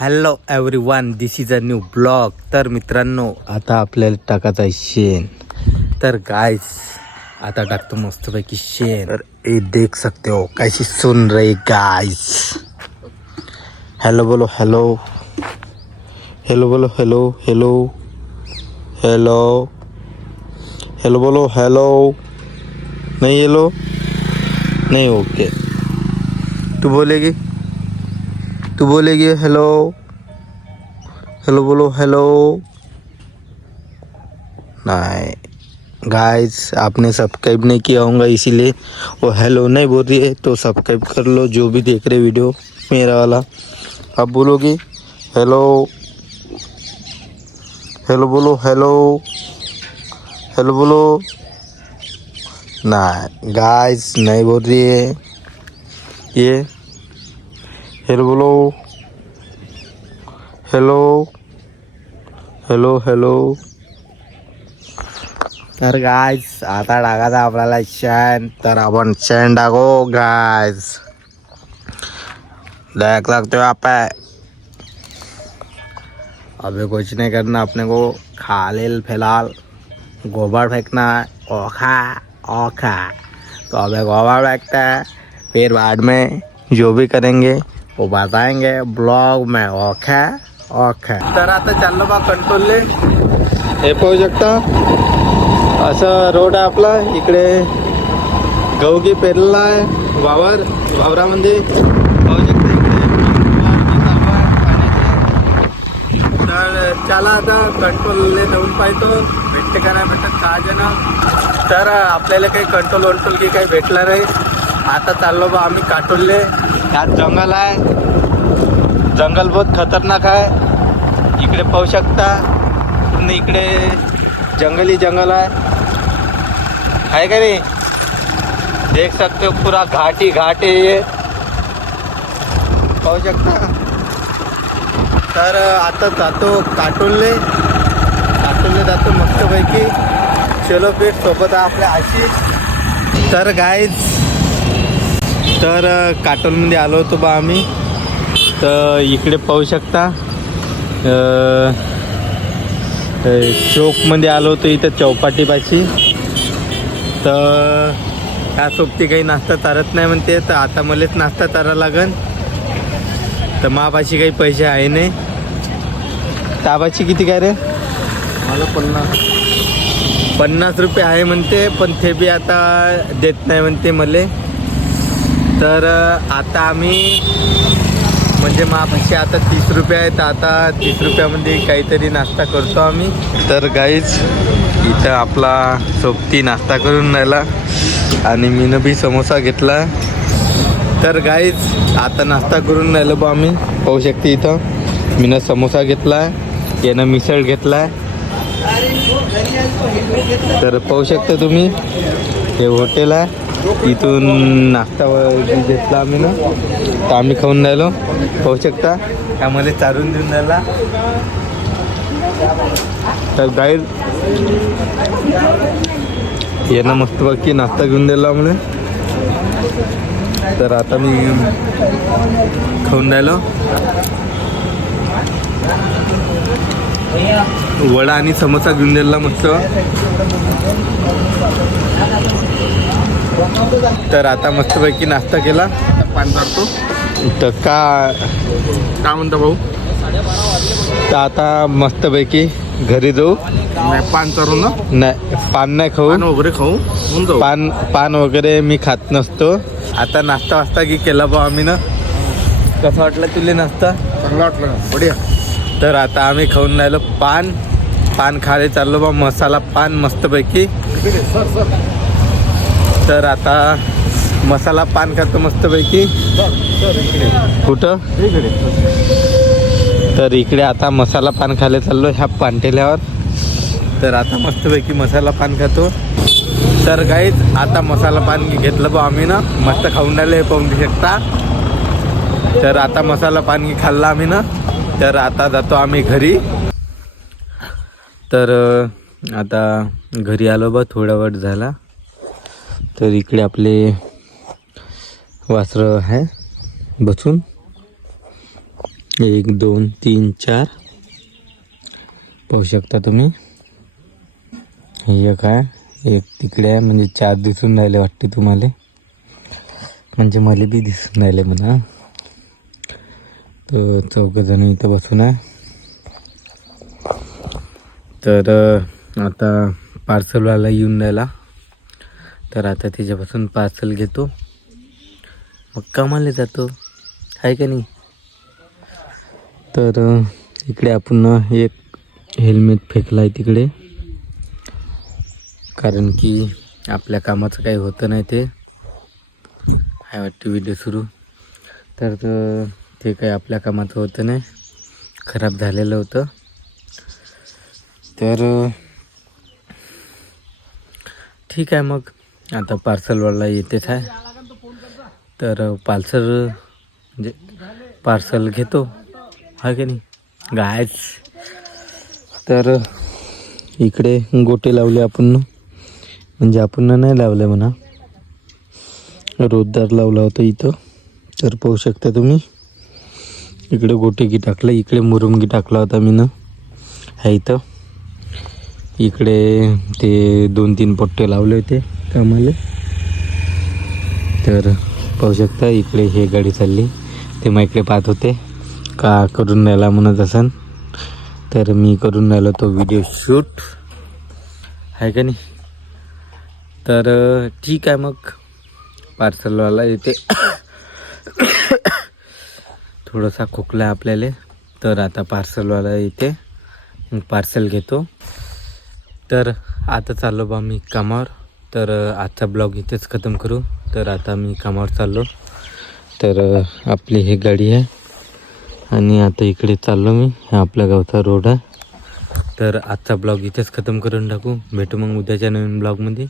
Hello everyone, this is a new blog. तर मित्रांनो, आता आपल्याला टाकायचं आहे शेण. तर गाइस आता टाकतो मस्तपैकी शेण. तर ये देख सकते हो कैसी सुन रही गाइस. हेलो बोलो हेलो, हेलो बोलो हेलो, हेलो हेलो, हेलो बोलो हेलो. नहीं हेलो नहीं, ओके. तू बोलेगी, तू बोलेगी हेलो, हेलो बोलो हेलो. नहीं गाइस, आपने सब्सक्राइब नहीं किया होगा इसीलिए वो हेलो नहीं बोल रही है. तो सब्सक्राइब कर लो जो भी देख रहे वीडियो मेरा वाला. आप बोलोगे हेलो, हेलो बोलो हेलो, हेलो बोलो. नहीं गाइस, नहीं बोल रही है ये. हेलो बोलो हेलो, हेलो हेलो. तर गाइस आता टाकायचा आपल्याला शेण. तर आपण शेण टाको गाइस. देख सकते हो आप. अभी कुछ नहीं करना अपने को, खाली फिलहाल गोबर फेंकना है. ओखा ओखा. तो अबे गोबर फेंकता है, फिर बाद में जो भी करेंगे वो बताएंगे ब्लॉग में. Okay okay. तर आता चाललो बा कंट्रोलले. हे पाहू शकता, असं रोड आहे आपला. इकडे गहू की पेरलेला आहे वावरामध्ये पाहू शकता. इकडे तर चला आता कंट्रोलले जाऊन पाहतो भेटते का नाही भेटत का जण. तर आपल्याला काही कंट्रोल वंट्रोल की काही भेटलं नाही. आता चाललो बा आम्ही काटोलले. त्यात जंगल आहे, जंगल बहुत खतरनाक आहे. इकडे पाहू शकता पूर्ण, इकडे जंगली जंगल आहे का नाही. देख सकते हो पूरा घाटी घाट है ये, पाहू शकता. तर आता जातो काटोलले जातो मस्तपैकी. चलो फिर सोबत आहे आपल्या आशिष. तर गाईज, तर काटोलमध्ये आलो होतो बा आम्ही. तर इकडे पाहू शकता चौकमध्ये आलो होतो, इथं चौपाटीपाशी. तर ह्या सोबती काही नाश्ता चारत नाही म्हणते, तर आता मलाच नाश्ता चारा लागन. तर मापाशी काही पैसे आहे नाही. ताबाची किती काय रे? मला 50 रुपये आहे म्हणते, पण ते बी आता देत नाही म्हणते मले. तर आता आम्ही म्हणजे मापाशी आता 30 रुपये आहेत. आता 30 रुपयामध्ये काहीतरी नाश्ता करतो आम्ही. तर गाईज इथं आपला सोबती नाश्ता करून राहिला आणि मीनं बी समोसा घेतला. तर गाईज आता नाश्ता करून राहिलो बा आम्ही. पाहू शकते इथं मीनं समोसा घेतला, यानं मिसळ घेतला. तर पाहू शकता तुम्ही, हे हॉटेल आहे. इथून नाश्ता घेतला आम्ही ना, तर आम्ही खाऊन राहिलो. पाहू शकता त्यामध्ये चारून देऊन राहिला. तर गाईड यानं मस्तपैकी नाश्ता घेऊन दिला आम्हाला. तर आता मी खाऊन राहिलो. वडा आणि समोसा घेऊन दिला मस्त. तर आता मस्तपैकी नाश्ता केला. पान काढतो. तर का म्हणता भाऊ? तर आता मस्तपैकी घरी जाऊ. पान चारू ना? नाही, पान नाही खाऊ. पान वगैरे खाऊ. पान वगैरे मी खात नसतो. आता नाश्ता वास्ता की केला बा आम्ही ना. कसं वाटलं तुला नाश्ता? चांगला वाटलं, बढिया. तर आता आम्ही खाऊन राहिलो पान खायला चाललो बा. मसाला पान मस्तपैकी. तर आता मसाला पान खातो मस्तपैकी. कुठं? तर इकडे आता मसाला पान खायला चाललो ह्या पानटेल्यावर. तर आता मस्तपैकी मसाला पान खातो. तर गाईज आता मसाला पान घेतलं बा आम्ही ना. मस्त खाऊन राहिलं, हे पाहून शकता. तर आता मसाला पान खाल्ला आम्ही ना. तर आता जातो आम्ही घरी. तर आता घरी आलो बा, थोडा वेळ झाला. तर इकडे आपले वासरं आहे बसून. 1 2 3 4 पाहू शकता तुम्ही. हे काय एक तिकडे आहे, म्हणजे 4 दिसून राहिले वाटते तुम्हाला, म्हणजे मला बी दिसून राहिले म्हणा. तर 4 जण इथं बसून आहे. तर आता पार्सलवाला येऊन राहिला, तर आता त्याच्यापासून पार्सल घेतो, मग कामाला जातो, आहे का नाही. तर इकडे आपण एक हेल्मेट फेकला आहे तिकडे, कारण की आपल्या कामाचं काही होतं नाही. ते आहे वाटते व्हिडिओ सुरू, तर ते काही आपल्या कामाचं होतं नाही, खराब झालेलं होतं. तर ठीक आहे, मग आता पार्सलवाला येतेच आहे, तर पार्सल घेतो, हा की नाही गायच. तर इकडे गोटे लावले आपण, म्हणजे आपण नाही लावले म्हणा, रोजदार लावला होता इथं. तर पाहू शकता तुम्ही, इकडे गोटे की टाकलं, इकडे मुरुमगी टाकला होता मी ना, ह्या इथं. इकडे ते 2-3 पट्टे लावले होते कामाला. तर पाहू शकता इकडे हे गाडी चालली, ते मग इकडे पाहत होते का करून राहिला म्हणत असन, तर मी करून राहिलो तो व्हिडिओ शूट, आहे का नाही. तर ठीक आहे, मग पार्सलवाला येते. थोडासा खोकला आहे आपल्याला, तर आता पार्सलवाला येते, मग पार्सल घेतो. तर आता चाललो बा मी कामावर. तर आजचा ब्लॉग इथेच खतम करू. तर आता मी कामावर चाललो. तर आपली ही गाडी आहे आणि आता इकडे चाललो मी, हा आपल्या गावचा रोड आहे. तर आजचा ब्लॉग इथेच खतम करून टाकू. भेटू मग उद्याच्या नवीन ब्लॉगमध्ये.